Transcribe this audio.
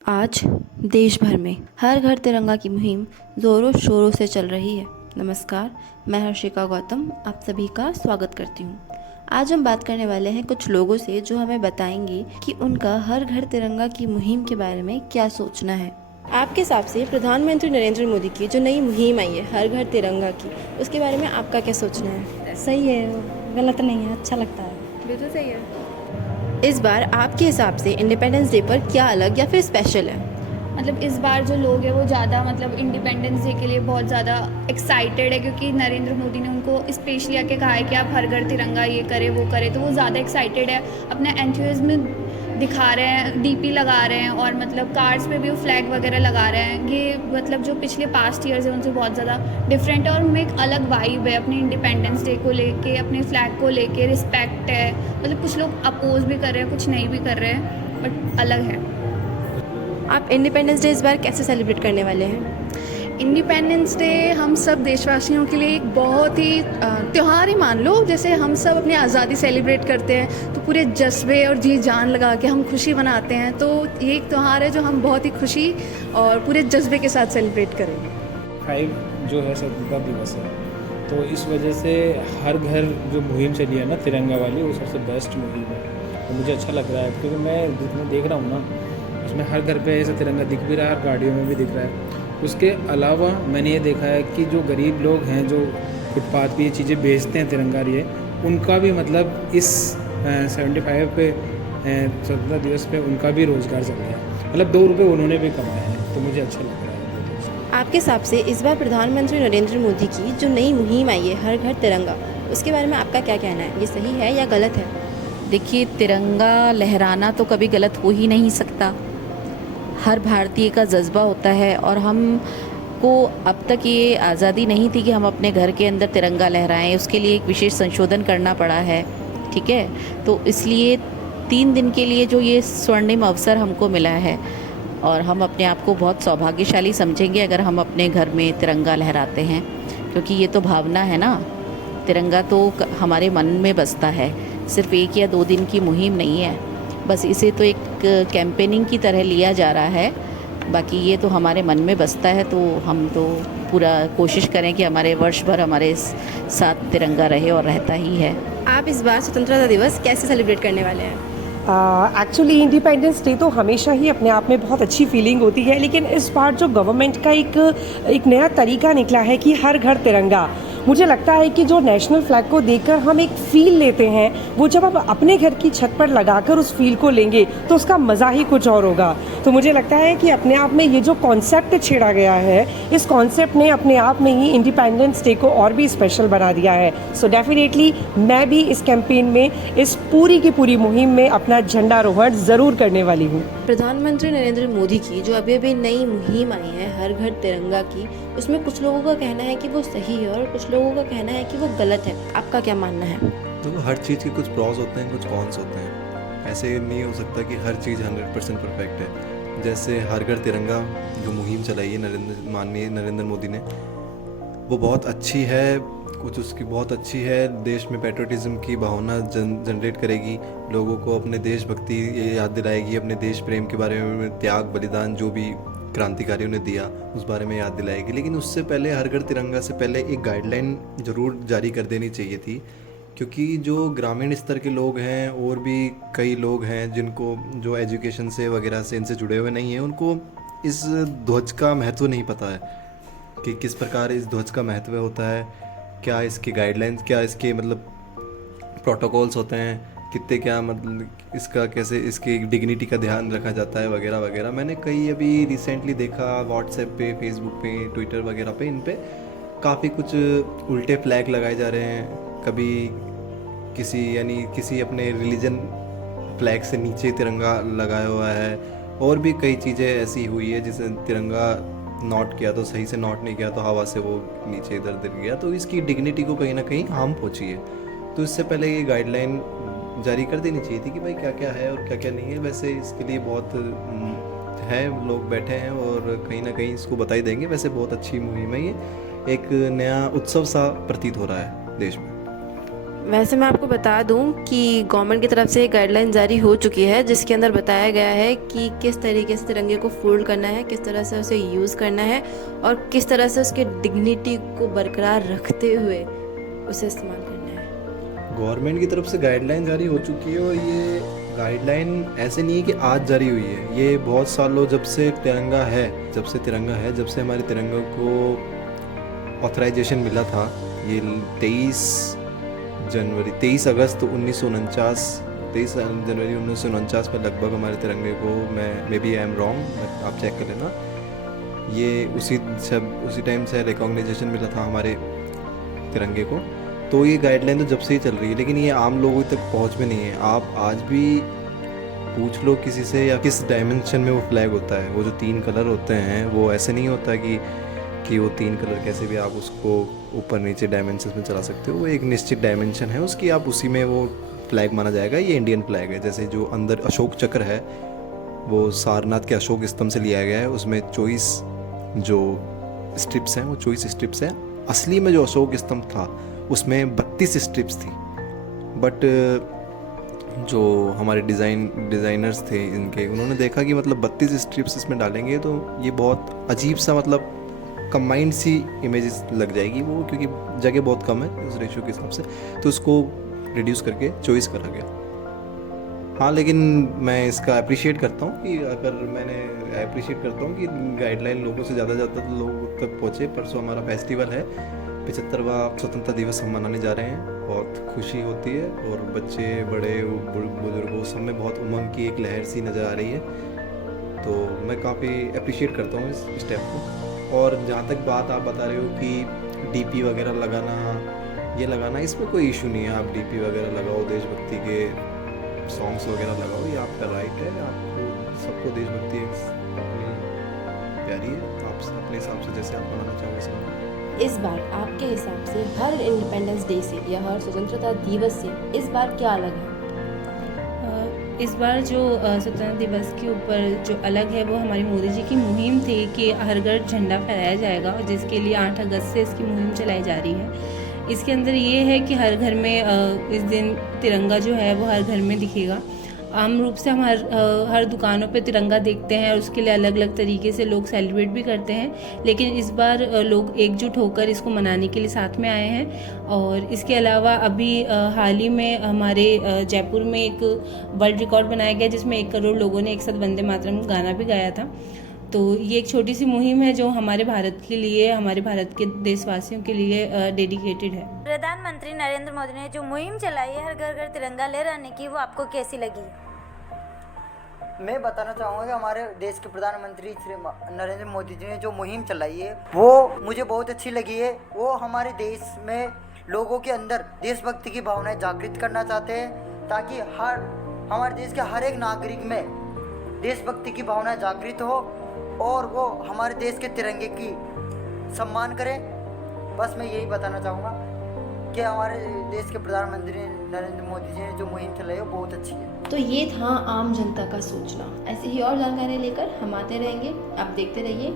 आज देश भर में हर घर तिरंगा की मुहिम ज़ोरों शोरों से चल रही है। नमस्कार, मैं हर्षिका गौतम आप सभी का स्वागत करती हूँ। आज हम बात करने वाले हैं कुछ लोगों से जो हमें बताएंगे कि उनका हर घर तिरंगा की मुहिम के बारे में क्या सोचना है। आपके हिसाब से प्रधानमंत्री नरेंद्र मोदी की जो नई मुहिम आई है हर घर तिरंगा की, उसके बारे में आपका क्या सोचना है? सही है, गलत नहीं है, अच्छा लगता है। बिल्कुल सही है। इस बार आपके हिसाब से इंडिपेंडेंस डे पर क्या अलग या फिर स्पेशल है? मतलब इस बार जो लोग हैं वो ज़्यादा मतलब इंडिपेंडेंस डे के लिए बहुत ज़्यादा एक्साइटेड है, क्योंकि नरेंद्र मोदी ने उनको स्पेशली आके कहा है कि आप हर घर तिरंगा ये करें वो करें, तो वो ज़्यादा एक्साइटेड है, अपना एंथुसियाज्म दिखा रहे हैं, डीपी लगा रहे हैं और मतलब कार्ड्स पे भी वो फ्लैग वगैरह लगा रहे हैं। ये मतलब जो पिछले पास्ट ईयर्स है उनसे बहुत ज़्यादा डिफरेंट है और उनमें एक अलग वाइब है अपने इंडिपेंडेंस डे को लेके, अपने फ्लैग को लेके रिस्पेक्ट है। मतलब कुछ लोग अपोज भी कर रहे हैं, कुछ नहीं भी कर रहे हैं, बट अलग है। आप इंडिपेंडेंस डे इस बार कैसे सेलिब्रेट करने वाले हैं? इंडिपेंडेंस डे हम सब देशवासियों के लिए एक बहुत ही त्यौहार ही मान लो। जैसे हम सब अपनी आज़ादी सेलिब्रेट करते हैं तो पूरे जज्बे और जी जान लगा के हम खुशी मनाते हैं, तो ये एक त्यौहार है जो हम बहुत ही खुशी और पूरे जज्बे के साथ सेलिब्रेट करेंगे। 5 जो है स्वतंत्रता दिवस है, तो इस वजह से हर घर जो मुहिम चली है ना तिरंगा वाली, वो सबसे बेस्ट मुहिम है। तो मुझे अच्छा लग रहा है क्योंकि मैं जितना देख रहा हूँ ना, उसमें हर घर पे ऐसा तिरंगा दिख भी रहा है, हर गाड़ियों में भी दिख रहा है। उसके अलावा मैंने ये देखा है कि जो गरीब लोग हैं जो फुटपाथ पे ये चीज़ें बेचते हैं तिरंगा लिए, उनका भी मतलब इस 75 पे स्वतंत्रता दिवस पे उनका भी रोज़गार चल रहा है। मतलब 2 रुपये उन्होंने भी कमाए हैं, तो मुझे अच्छा लग रहा है। आपके हिसाब से इस बार प्रधानमंत्री नरेंद्र मोदी की जो नई मुहिम आई है हर घर तिरंगा, उसके बारे में आपका क्या कहना है? ये सही है या गलत है? देखिए, तिरंगा लहराना तो कभी गलत हो ही नहीं सकता। हर भारतीय का जज्बा होता है और हम को अब तक ये आज़ादी नहीं थी कि हम अपने घर के अंदर तिरंगा लहराएं। उसके लिए एक विशेष संशोधन करना पड़ा है, ठीक है। तो इसलिए 3 दिन के लिए जो ये स्वर्णिम अवसर हमको मिला है, और हम अपने आप को बहुत सौभाग्यशाली समझेंगे अगर हम अपने घर में तिरंगा लहराते हैं, क्योंकि ये तो भावना है ना। तिरंगा तो हमारे मन में बसता है, सिर्फ 1 या 2 दिन की मुहिम नहीं है। बस इसे तो एक कैंपेनिंग की तरह लिया जा रहा है, बाकी ये तो हमारे मन में बसता है। तो हम तो पूरा कोशिश करें कि हमारे वर्ष भर हमारे साथ तिरंगा रहे और रहता ही है। आप इस बार स्वतंत्रता दिवस कैसे सेलिब्रेट करने वाले हैं? एक्चुअली इंडिपेंडेंस डे तो हमेशा ही अपने आप में बहुत अच्छी फीलिंग होती है, लेकिन इस बार जो गवर्नमेंट का एक नया तरीका निकला है कि हर घर तिरंगा, मुझे लगता है कि जो नेशनल फ्लैग को देखकर हम एक फ़ील लेते हैं, वो जब हम अपने घर की छत पर लगाकर उस फील को लेंगे तो उसका मज़ा ही कुछ और होगा। तो मुझे लगता है कि अपने आप में ये जो कॉन्सेप्ट छेड़ा गया है, इस कॉन्सेप्ट ने अपने आप में ही इंडिपेंडेंस डे को और भी स्पेशल बना दिया है। सो डेफिनेटली मैं भी इस कैंपेन में, इस पूरी की पूरी मुहिम में अपना झंडारोहण ज़रूर करने वाली हूँ। प्रधानमंत्री नरेंद्र मोदी की जो अभी नई मुहिम आई है हर घर तिरंगा की, उसमें कुछ लोगों का कहना है कि वो सही है और कुछ लोगों का कहना है कि वो गलत है। आपका क्या मानना है? तो हर चीज़ के कुछ प्रॉस होते हैं, कुछ कॉन्स होते हैं। ऐसे नहीं हो सकता कि हर चीज़ 100% परफेक्ट है। जैसे हर घर तिरंगा जो मुहिम चलाई है माननीय नरेंद्र मोदी ने, वो बहुत अच्छी है, कुछ उसकी बहुत अच्छी है। देश में पैट्रियटिज्म की भावना जनरेट करेगी, लोगों को अपने देशभक्ति याद दिलाएगी, अपने देश प्रेम के बारे में, त्याग बलिदान जो भी क्रांतिकारियों ने दिया उस बारे में याद दिलाएगी। लेकिन उससे पहले हर घर तिरंगा से पहले एक गाइडलाइन ज़रूर जारी कर देनी चाहिए थी, क्योंकि जो ग्रामीण स्तर के लोग हैं और भी कई लोग हैं जिनको जो एजुकेशन से वगैरह से इनसे जुड़े हुए नहीं हैं, उनको इस ध्वज का महत्व नहीं पता है कि किस प्रकार इस ध्वज का महत्व होता है, क्या इसके गाइडलाइंस, क्या इसके मतलब प्रोटोकॉल्स होते हैं, कितने क्या मतलब इसका कैसे इसकी डिग्निटी का ध्यान रखा जाता है वगैरह वगैरह। मैंने कई अभी रिसेंटली देखा व्हाट्सएप पे, फेसबुक पे, ट्विटर वगैरह पे, इन पे काफ़ी कुछ उल्टे फ्लैग लगाए जा रहे हैं। कभी किसी अपने रिलीजन फ्लैग से नीचे तिरंगा लगाया हुआ है, और भी कई चीज़ें ऐसी हुई है जिसे तिरंगा नॉट किया तो सही से नॉट नहीं किया तो हवा से वो नीचे इधर उधर गया, तो इसकी डिग्निटी को कहीं ना कहीं हार्म पहुंची है। तो इससे पहले ये गाइडलाइन जारी कर देनी चाहिए थी कि भाई क्या क्या है और क्या क्या नहीं है। वैसे इसके लिए बहुत है, लोग बैठे हैं और कहीं ना कहीं इसको बता ही देंगे। वैसे बहुत अच्छी मुहिम है ये, एक नया उत्सव सा प्रतीत हो रहा है देश में। वैसे मैं आपको बता दूं कि गवर्नमेंट की तरफ से एक गाइडलाइन जारी हो चुकी है जिसके अंदर बताया गया है कि किस तरीके से तिरंगे को फोल्ड करना है, किस तरह से उसे यूज़ करना है और किस तरह से उसके डिग्निटी को बरकरार रखते हुए उसे इस्तेमाल करना है। गवर्नमेंट की तरफ से गाइडलाइन जारी हो चुकी है और ये गाइडलाइन ऐसे नहीं है कि आज जारी हुई है, ये बहुत सालों जब से तिरंगा है, जब से हमारे तिरंगे को ऑथराइजेशन मिला था, ये 23 अगस्त 1949 23 जनवरी 1949 में लगभग हमारे तिरंगे को, मैं may be I am wrong, आप चेक कर लेना, ये उसी टाइम से रिकॉग्नाइजेशन मिला था हमारे तिरंगे को। तो ये गाइडलाइन तो जब से ही चल रही है, लेकिन ये आम लोगों तक पहुंच में नहीं है। आप आज भी पूछ लो किसी से या किस डायमेंशन में वो फ्लैग होता है, वो जो 3 कलर होते हैं वो ऐसे नहीं होता कि वो 3 कलर कैसे भी आप उसको ऊपर नीचे डायमेंशन में चला सकते हो, वो एक निश्चित डायमेंशन है उसकी, आप उसी में वो फ्लैग माना जाएगा। ये इंडियन फ्लैग है। जैसे जो अंदर अशोक चक्र है वो सारनाथ के अशोक स्तंभ से लिया गया है, उसमें 24 जो स्ट्रिप्स हैं वो 24 स्ट्रिप्स हैं। असली में जो अशोक स्तंभ था उसमें 32 स्ट्रिप्स थी, बट जो हमारे डिज़ाइनर्स थे इनके, उन्होंने देखा कि मतलब 32 स्ट्रिप्स इसमें डालेंगे तो ये बहुत अजीब सा मतलब कंबाइंड सी इमेजेस लग जाएगी वो, क्योंकि जगह बहुत कम है उस रेशियो के हिसाब से, तो उसको रिड्यूस करके 24 करा गया। हाँ, लेकिन मैं इसका अप्रिशिएट करता हूँ कि गाइडलाइन लोगों से ज़्यादा लोगों तक पहुँचे। परसों हमारा फेस्टिवल है, 75वां स्वतंत्रता दिवस हम मनाने जा रहे हैं, बहुत खुशी होती है और बच्चे बड़े बुजुर्गों सब में बहुत उमंग की एक लहर सी नज़र आ रही है, तो मैं काफ़ी अप्रिशिएट करता हूँ इस स्टेप को। और जहाँ तक बात आप बता रहे हो कि डीपी वगैरह लगाना, इसमें कोई इशू नहीं है, आप डीपी वगैरह लगाओ, देशभक्ति के सॉन्ग्स वगैरह लगाओ, ये आपका राइट है, आपको सबको देशभक्ति अपनी प्यारी है, आप अपने हिसाब से जैसे आप मनाना चाहो वैसे मनाओ। इस बार आपके हिसाब से हर इंडिपेंडेंस डे से या हर स्वतंत्रता दिवस से इस बार क्या अलग है? इस बार जो स्वतंत्रता दिवस के ऊपर जो अलग है वो हमारी मोदी जी की मुहिम थी कि हर घर झंडा फहराया जाएगा, और जिसके लिए 8 अगस्त से इसकी मुहिम चलाई जा रही है। इसके अंदर ये है कि हर घर में इस दिन तिरंगा जो है वो हर घर में दिखेगा। आम रूप से हम हर दुकानों पे तिरंगा देखते हैं और उसके लिए अलग अलग तरीके से लोग सेलिब्रेट भी करते हैं, लेकिन इस बार लोग एकजुट होकर इसको मनाने के लिए साथ में आए हैं। और इसके अलावा अभी हाल ही में हमारे जयपुर में एक वर्ल्ड रिकॉर्ड बनाया गया जिसमें 1 करोड़ लोगों ने एक साथ वंदे मातरम गाना भी गाया था। तो ये एक छोटी सी मुहिम है जो हमारे भारत के लिए, हमारे भारत के देशवासियों के लिए डेडिकेटेड है। प्रधानमंत्री नरेंद्र मोदी ने जो मुहिम चलाई है हर घर घर तिरंगा लहराने की, वो आपको कैसी लगी? मैं बताना चाहूँगा कि हमारे देश के प्रधानमंत्री श्री नरेंद्र मोदी जी ने जो मुहिम चलाई है वो मुझे बहुत अच्छी लगी है। वो हमारे देश में लोगों के अंदर देशभक्ति की भावनाएं जागृत करना चाहते हैं, ताकि हमारे देश के हर एक नागरिक में देशभक्ति की भावना जागृत हो और वो हमारे देश के तिरंगे की सम्मान करें। बस मैं यही बताना चाहूँगा कि हमारे देश के प्रधानमंत्री नरेंद्र मोदी जी ने जो मुहिम चलाई है वो बहुत अच्छी है। तो ये था आम जनता का सोचना। ऐसे ही और जानकारी लेकर हम आते रहेंगे, आप देखते रहिए